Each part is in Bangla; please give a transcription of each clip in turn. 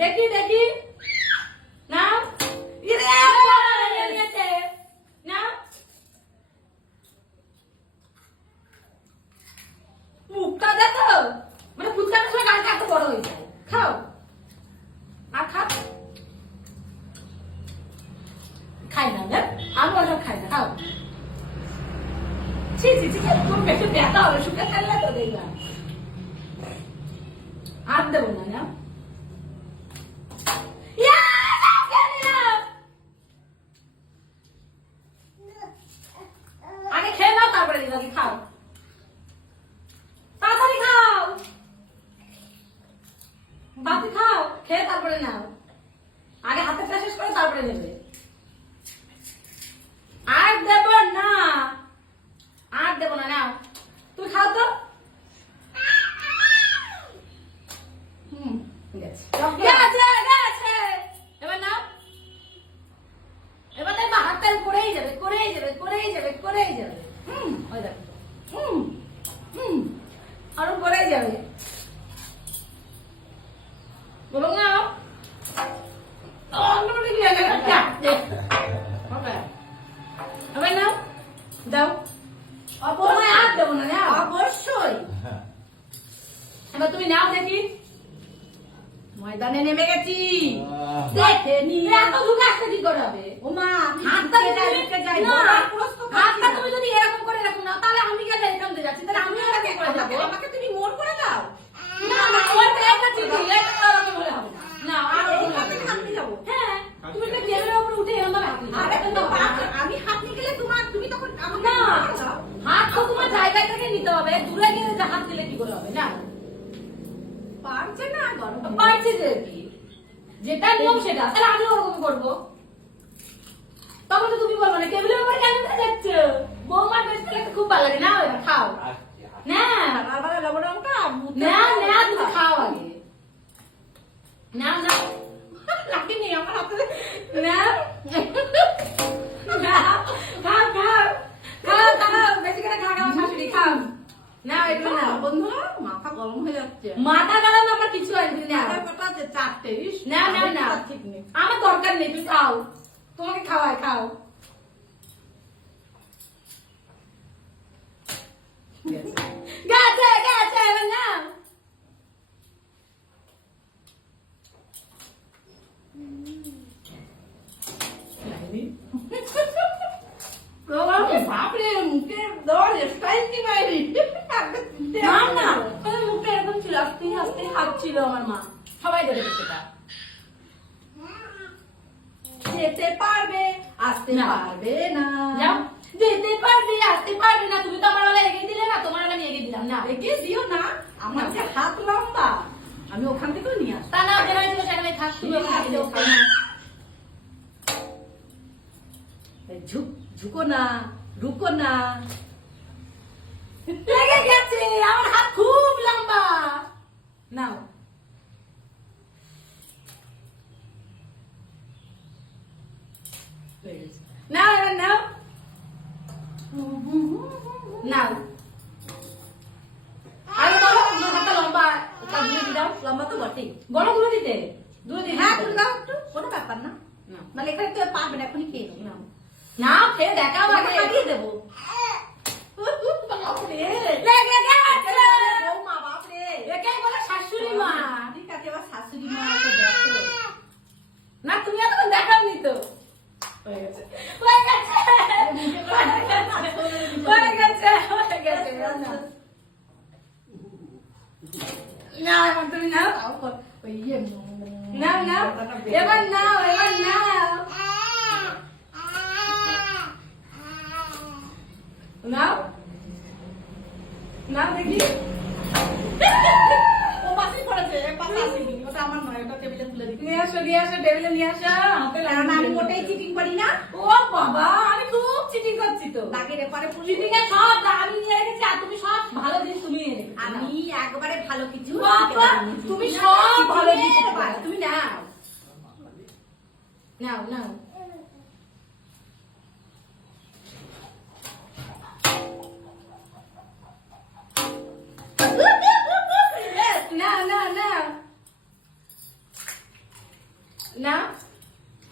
দেখি দেখি নাও নাও মুখটা দেখো মানে ফুচকার সময় গালটা এত বড় হয়ে যায় খাও আর খাও খাই না দেখ আমি ওসব খাই না খাও ছি ছি ছি তোর পেটে ব্যথা হবে শুকে ফেললে তো দেখলাম আর দেবো না না আগে খেয়ে নাও তারপরে দিদি খাও তাড়াতাড়ি খাও বাতি খাও খেয়ে তারপরে নাও আগে হাতে শেষ করে তারপরে নেবে আর দেব না আর দেব না নাও তুমি খাও তো এবার নাও এবার দেখবা হাতটা করেই যাবে করেই যাবে করেই যাবে করেই যাবে ওই দেখো আরো করেই যাবে বলো না এবার নাও দাও অবশ্যই আর দেবো না নাও অবশ্যই এবার তুমি নাও দেখি ময়দানে নেমে গেছি দেখে নি এত দূরে আসতে কি করে হবে ও মা হাতটা ঢুকে যাই হাতটা তুমি যদি এরকম করে রাখো না তাহলে আমি গেলে এখান থেকে যাচ্ছি তাহলে আমি এরকম করে যাব আমাকে তুমি মোড় করে দাও না না ওর একটা চিঠি এটা আমাকে বলে হবে না আর ওখানে হাঁটতে যাব হ্যাঁ তুমি তো টেবিলের উপর উঠে এরকম ভাবে হাত নিতে হবে আমি হাত নিয়ে গেলে তুমি তখন আমাকে না হাত তো তোমার জায়গা থেকে নিতে হবে দূরে গিয়ে হাত দিলে কি করে হবে না পারছে না গরম পারছে যে কি যেটা নিয়ম সেটা তাহলে আমি ওরকম করব তখন তো তুমি বলবে না টেবিলের উপরে কেন যাচ্ছ বৌমার বেশ খেলে খুব ভালো লাগে না খাও না বাবা লবণটা না না তুমি খাও আগে না না লাকি নেই আমার হাতে না খাও খাও খাও খাও বেশি করে খাও শাশুড়ি খাও না এগুলো না বন্ধু মাথা গরম হয়ে যাচ্ছে মাথা গরম আমার কিছু আসবে না কথা আছে চারটে না না না ঠিক নেই আমার দরকার নেই তুমি খাও তোমাকে খাওয়াই খাও গাছে গাছে এবার না বাপরে মুখে দর স্টাইল কি বাইরে না না মুখটা এরকম ছিল আস্তে আস্তে খাচ্ছিল আমার মা সবাই দেখেছে সেটা যেতে পারবে আসতে পারবে না যাও যেতে পারবে আসতে পারবে না তুমি তো আমার বেলা এগিয়ে দিলে না তোমার বেলা আমি এগিয়ে দিলাম না এগিয়ে দিও না আমার যে হাত লম্বা আমি ওখান থেকেও নিয়ে আসি তা না যেখানে ছিল সেখানে থাক তুমি ওখান থেকে ওখানে ঝুঁকো না রুকো না লেগে গেছে আমার হাত খুব লম্বা নাও নাও এবার নাও নাও আরে বলো তোমার হাতটা লম্বা দূরে দাও লম্বা তো বটেই বলো দূরে দিতে দূরে দিতে হ্যাঁ দূরে দাও একটু কোনো ব্যাপার না মানে এখানে তো পারবে না এখনই খেয়ে নাও না খেয়ে দেখাও আগে দিয়ে দেবো শাশুড়ি মা ঠিক আছে এবার শাশুড়ি মা না তুমি এতক্ষণ দেখাওনি তো না এখন তুমি নাও নাও নাও এবার নাও এবার নাও নাও নাও দেখি ও পাশেই পড়েছে পাশে আসেনি ওটা আমার নয় ওটা টেবিলে তুলে দিই নিয়ে আসো টেবিলে নিয়ে আসো হাতে লাগা না আমি মোটেই চিটিং করি না ও বাবা আমি খুব চিটিং করছি তো দাগের এপারে চিটিং এর সব আমি নিয়ে রেখেছি আর তুমি সব ভালো জিনিস তুমি নিয়ে রেখেছো আমি একবারে ভালো কিছু বাবা তুমি সব ভালো জিনিস তুমি নাও নাও নাও না না না না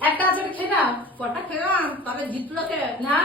একটা আছে, ওটা খেয়ে নাও। কটা খেলাম তবে জিতলো কে? না